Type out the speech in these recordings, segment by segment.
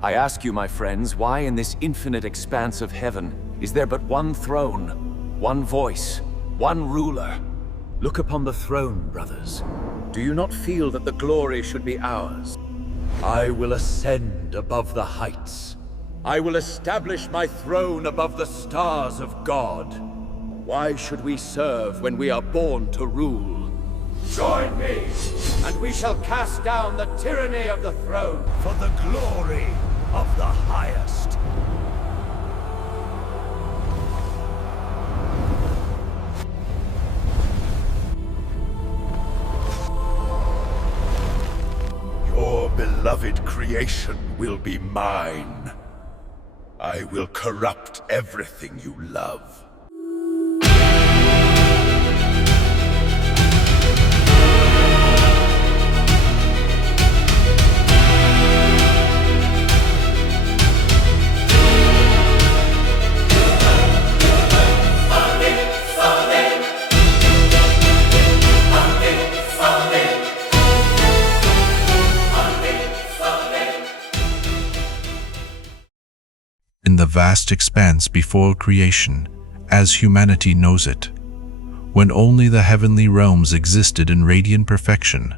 I ask you, my friends, why in this infinite expanse of heaven is there but one throne, one voice, one ruler? Look upon the throne, brothers. Do you not feel that the glory should be ours? I will ascend above the heights. I will establish my throne above the stars of God. Why should we serve when we are born to rule? Join me, and we shall cast down the tyranny of the throne for the glory of the highest. Your beloved creation will be mine. I will corrupt everything you love. In the vast expanse before creation, as humanity knows it, when only the heavenly realms existed in radiant perfection,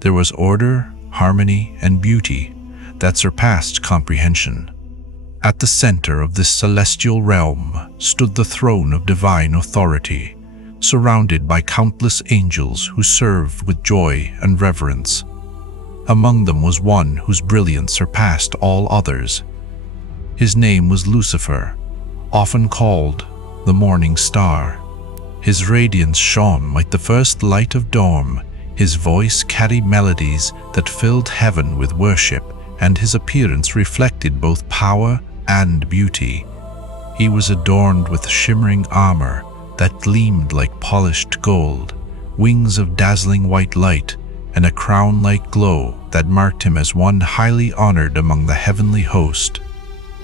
there was order, harmony, and beauty that surpassed comprehension. At the center of this celestial realm stood the throne of divine authority, surrounded by countless angels who served with joy and reverence. Among them was one whose brilliance surpassed all others. His name was Lucifer, often called the morning star. His radiance shone like the first light of dawn. His voice carried melodies that filled heaven with worship, and his appearance reflected both power and beauty. He was adorned with shimmering armor that gleamed like polished gold, wings of dazzling white light, and a crown-like glow that marked him as one highly honored among the heavenly host.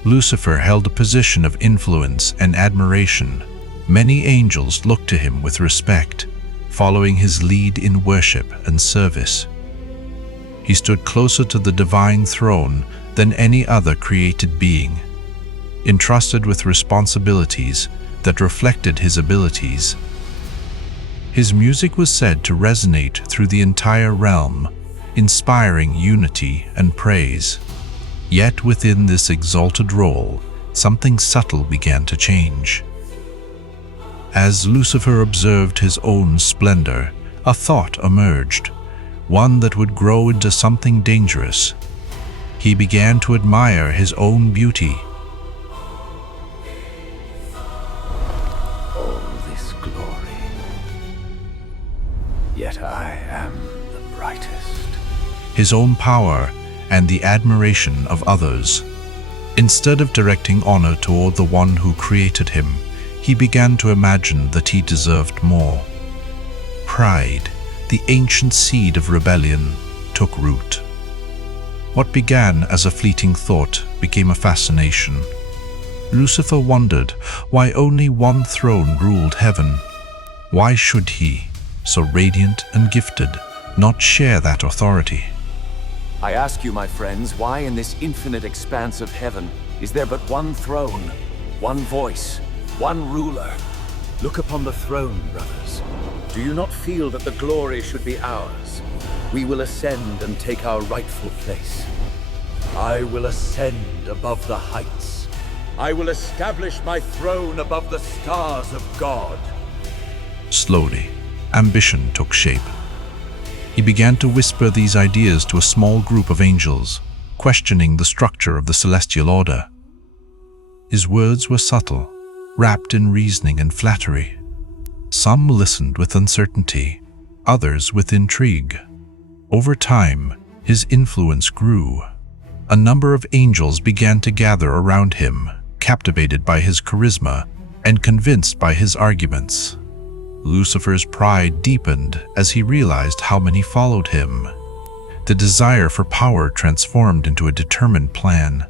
Lucifer held a position of influence and admiration. Many angels looked to him with respect, following his lead in worship and service. He stood closer to the divine throne than any other created being, entrusted with responsibilities that reflected his abilities. His music was said to resonate through the entire realm, inspiring unity and praise. Yet within this exalted role, something subtle began to change. As Lucifer observed his own splendor, a thought emerged, one that would grow into something dangerous. He began to admire his own beauty. All this glory, yet I am the brightest. His own power and the admiration of others. Instead of directing honor toward the one who created him, he began to imagine that he deserved more. Pride, the ancient seed of rebellion, took root. What began as a fleeting thought became a fascination. Lucifer wondered why only one throne ruled heaven. Why should he, so radiant and gifted, not share that authority? I ask you, my friends, why in this infinite expanse of heaven is there but one throne, one voice, one ruler? Look upon the throne, brothers. Do you not feel that the glory should be ours? We will ascend and take our rightful place. I will ascend above the heights. I will establish my throne above the stars of God. Slowly, ambition took shape. He began to whisper these ideas to a small group of angels, questioning the structure of the celestial order. His words were subtle, wrapped in reasoning and flattery. Some listened with uncertainty, others with intrigue. Over time, his influence grew. A number of angels began to gather around him, captivated by his charisma and convinced by his arguments. Lucifer's pride deepened as he realized how many followed him. The desire for power transformed into a determined plan.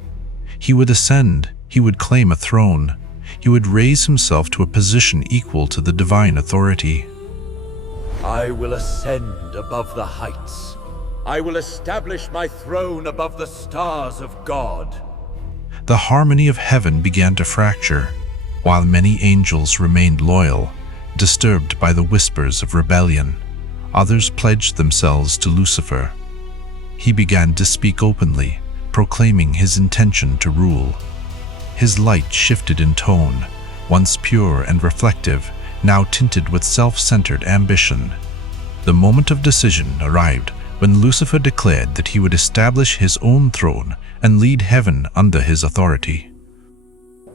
He would ascend, he would claim a throne, he would raise himself to a position equal to the divine authority. I will ascend above the heights. I will establish my throne above the stars of God. The harmony of heaven began to fracture, while many angels remained loyal, disturbed by the whispers of rebellion. Others pledged themselves to Lucifer. He began to speak openly, proclaiming his intention to rule. His light shifted in tone, once pure and reflective, now tinted with self-centered ambition. The moment of decision arrived when Lucifer declared that he would establish his own throne and lead heaven under his authority.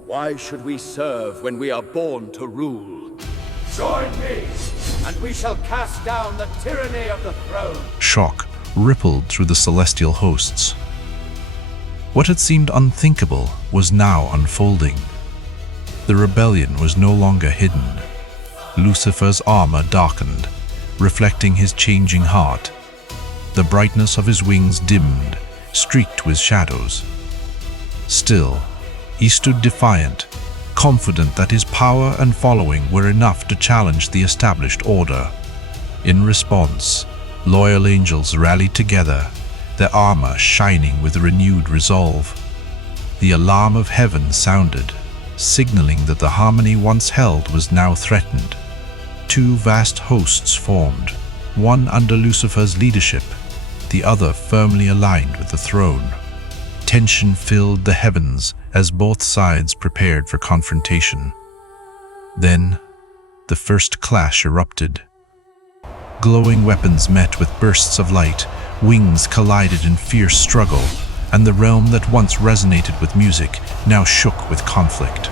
Why should we serve when we are born to rule? Join me, and we shall cast down the tyranny of the throne. Shock rippled through the celestial hosts. What had seemed unthinkable was now unfolding. The rebellion was no longer hidden. Lucifer's armor darkened, reflecting his changing heart. The brightness of his wings dimmed, streaked with shadows. Still, he stood defiant, confident that his power and following were enough to challenge the established order. In response, loyal angels rallied together, their armor shining with renewed resolve. The alarm of heaven sounded, signaling that the harmony once held was now threatened. Two vast hosts formed, one under Lucifer's leadership, the other firmly aligned with the throne. Tension filled the heavens as both sides prepared for confrontation. Then, the first clash erupted. Glowing weapons met with bursts of light, wings collided in fierce struggle, and the realm that once resonated with music now shook with conflict.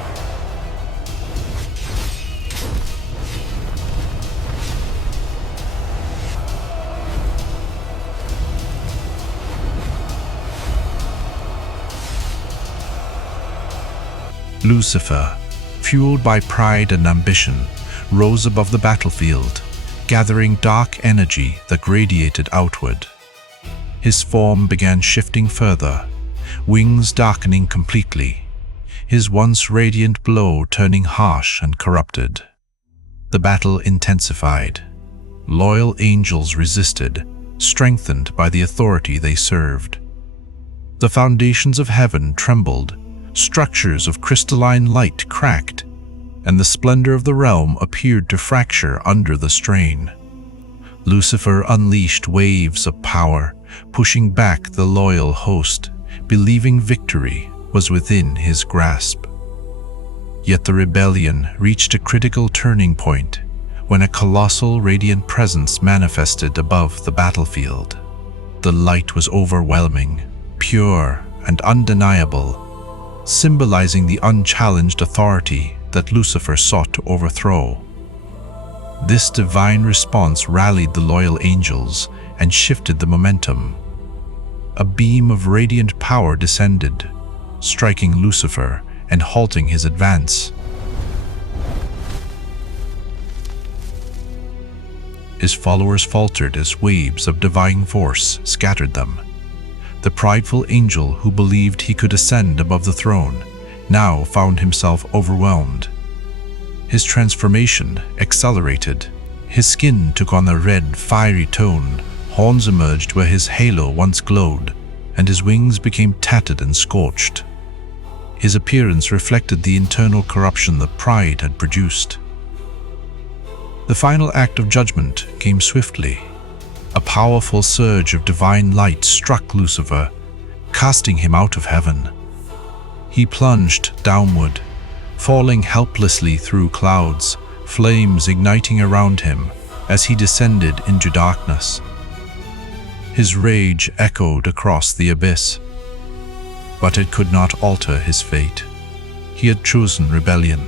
Lucifer, fueled by pride and ambition, rose above the battlefield, gathering dark energy that radiated outward. His form began shifting further, wings darkening completely, his once radiant glow turning harsh and corrupted. The battle intensified. Loyal angels resisted, strengthened by the authority they served. The foundations of heaven trembled, structures of crystalline light cracked, and the splendor of the realm appeared to fracture under the strain. Lucifer unleashed waves of power, pushing back the loyal host, believing victory was within his grasp. Yet the rebellion reached a critical turning point when a colossal radiant presence manifested above the battlefield. The light was overwhelming, pure and undeniable, symbolizing the unchallenged authority that Lucifer sought to overthrow. This divine response rallied the loyal angels and shifted the momentum. A beam of radiant power descended, striking Lucifer and halting his advance. His followers faltered as waves of divine force scattered them. The prideful angel who believed he could ascend above the throne now found himself overwhelmed. His transformation accelerated. His skin took on a red, fiery tone, horns emerged where his halo once glowed, and his wings became tattered and scorched. His appearance reflected the internal corruption that pride had produced. The final act of judgment came swiftly. A powerful surge of divine light struck Lucifer, casting him out of heaven. He plunged downward, falling helplessly through clouds, flames igniting around him as he descended into darkness. His rage echoed across the abyss, but it could not alter his fate. He had chosen rebellion,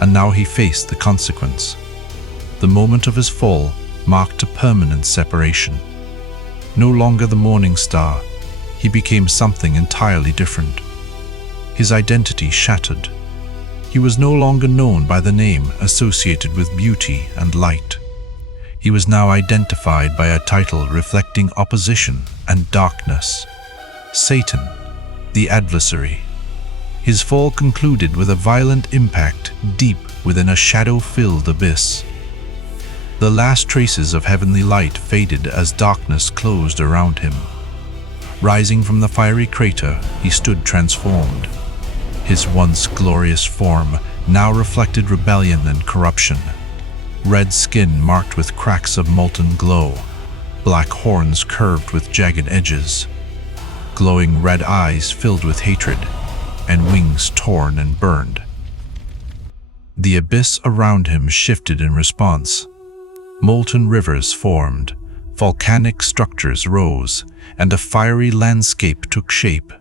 and now he faced the consequence. The moment of his fall marked a permanent separation. No longer the morning star, he became something entirely different. His identity shattered. He was no longer known by the name associated with beauty and light. He was now identified by a title reflecting opposition and darkness: Satan, the adversary. His fall concluded with a violent impact deep within a shadow-filled abyss. The last traces of heavenly light faded as darkness closed around him. Rising from the fiery crater, he stood transformed. His once glorious form now reflected rebellion and corruption. Red skin marked with cracks of molten glow, black horns curved with jagged edges, glowing red eyes filled with hatred, and wings torn and burned. The abyss around him shifted in response. Molten rivers formed, volcanic structures rose, and a fiery landscape took shape.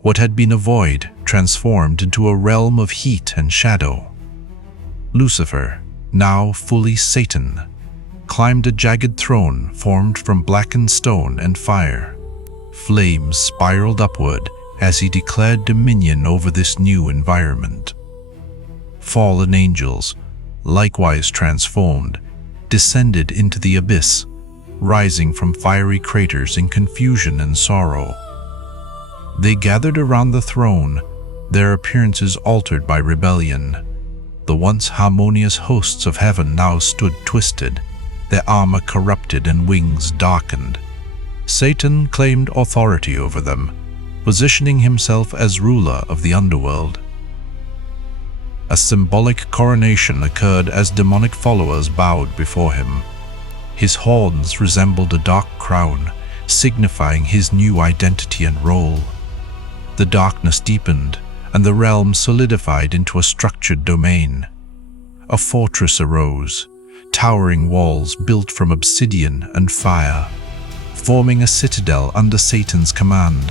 What had been a void transformed into a realm of heat and shadow. Lucifer, now fully Satan, climbed a jagged throne formed from blackened stone and fire. Flames spiraled upward as he declared dominion over this new environment. Fallen angels, likewise transformed, descended into the abyss, rising from fiery craters in confusion and sorrow. They gathered around the throne, their appearances altered by rebellion. The once harmonious hosts of heaven now stood twisted, their armor corrupted and wings darkened. Satan claimed authority over them, positioning himself as ruler of the underworld. A symbolic coronation occurred as demonic followers bowed before him. His horns resembled a dark crown, signifying his new identity and role. The darkness deepened, and the realm solidified into a structured domain. A fortress arose, towering walls built from obsidian and fire, forming a citadel under Satan's command.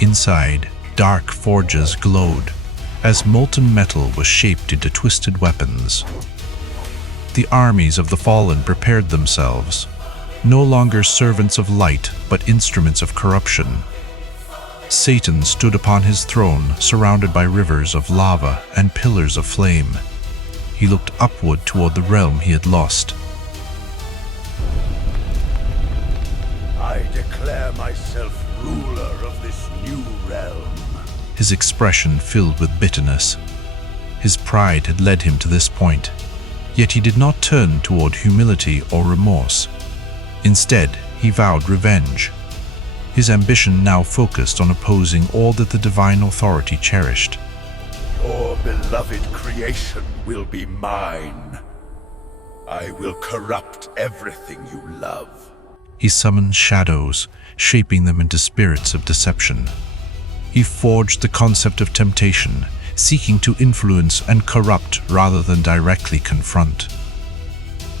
Inside, dark forges glowed, as molten metal was shaped into twisted weapons. The armies of the fallen prepared themselves, no longer servants of light but instruments of corruption. Satan stood upon his throne, surrounded by rivers of lava and pillars of flame. He looked upward toward the realm he had lost. I declare myself ruler of this new realm. His expression filled with bitterness. His pride had led him to this point, yet he did not turn toward humility or remorse. Instead, he vowed revenge. His ambition now focused on opposing all that the divine authority cherished. Your beloved creation will be mine. I will corrupt everything you love. He summoned shadows, shaping them into spirits of deception. He forged the concept of temptation, seeking to influence and corrupt rather than directly confront.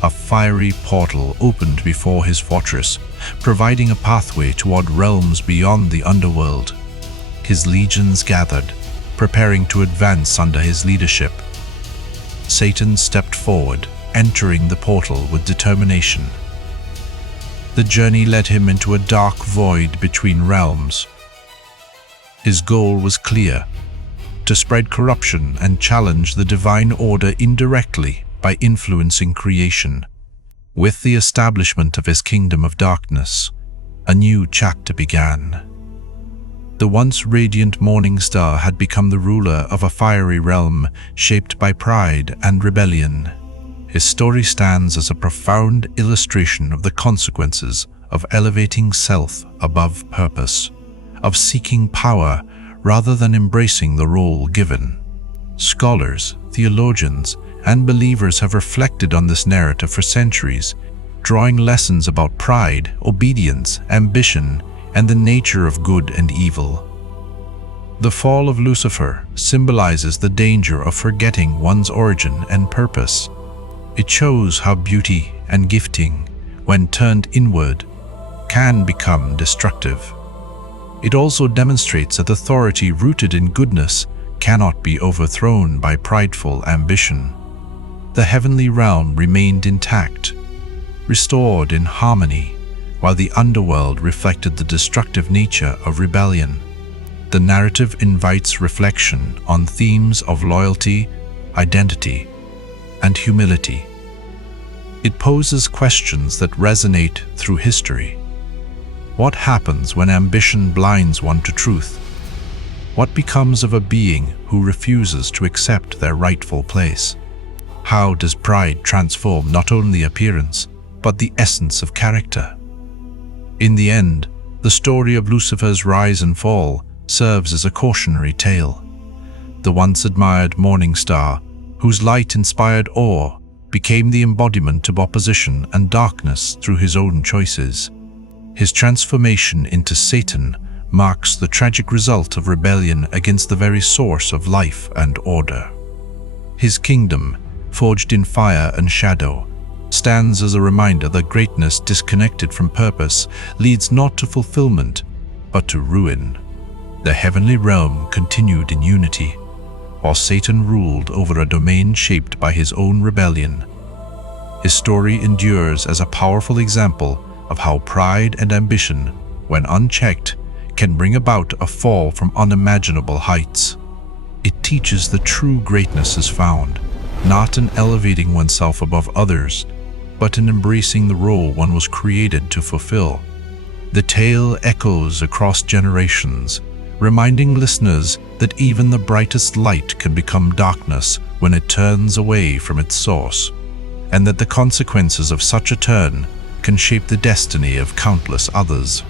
A fiery portal opened before his fortress, providing a pathway toward realms beyond the underworld. His legions gathered, preparing to advance under his leadership. Satan stepped forward, entering the portal with determination. The journey led him into a dark void between realms. His goal was clear: to spread corruption and challenge the divine order indirectly by influencing creation. With the establishment of his kingdom of darkness, a new chapter began. The once radiant morning star had become the ruler of a fiery realm shaped by pride and rebellion. His story stands as a profound illustration of the consequences of elevating self above purpose, of seeking power rather than embracing the role given. Scholars, theologians, and believers have reflected on this narrative for centuries, drawing lessons about pride, obedience, ambition, and the nature of good and evil. The fall of Lucifer symbolizes the danger of forgetting one's origin and purpose. It shows how beauty and gifting, when turned inward, can become destructive. It also demonstrates that authority rooted in goodness cannot be overthrown by prideful ambition. The heavenly realm remained intact, restored in harmony, while the underworld reflected the destructive nature of rebellion. The narrative invites reflection on themes of loyalty, identity, and humility. It poses questions that resonate through history. What happens when ambition blinds one to truth? What becomes of a being who refuses to accept their rightful place? How does pride transform not only appearance, but the essence of character? In the end, the story of Lucifer's rise and fall serves as a cautionary tale. The once admired morning star, whose light inspired awe, became the embodiment of opposition and darkness through his own choices. His transformation into Satan marks the tragic result of rebellion against the very source of life and order. His kingdom, forged in fire and shadow, stands as a reminder that greatness disconnected from purpose leads not to fulfillment, but to ruin. The heavenly realm continued in unity, while Satan ruled over a domain shaped by his own rebellion. His story endures as a powerful example of how pride and ambition, when unchecked, can bring about a fall from unimaginable heights. It teaches that true greatness is found, not in elevating oneself above others, but in embracing the role one was created to fulfill. The tale echoes across generations, reminding listeners that even the brightest light can become darkness when it turns away from its source, and that the consequences of such a turn can shape the destiny of countless others.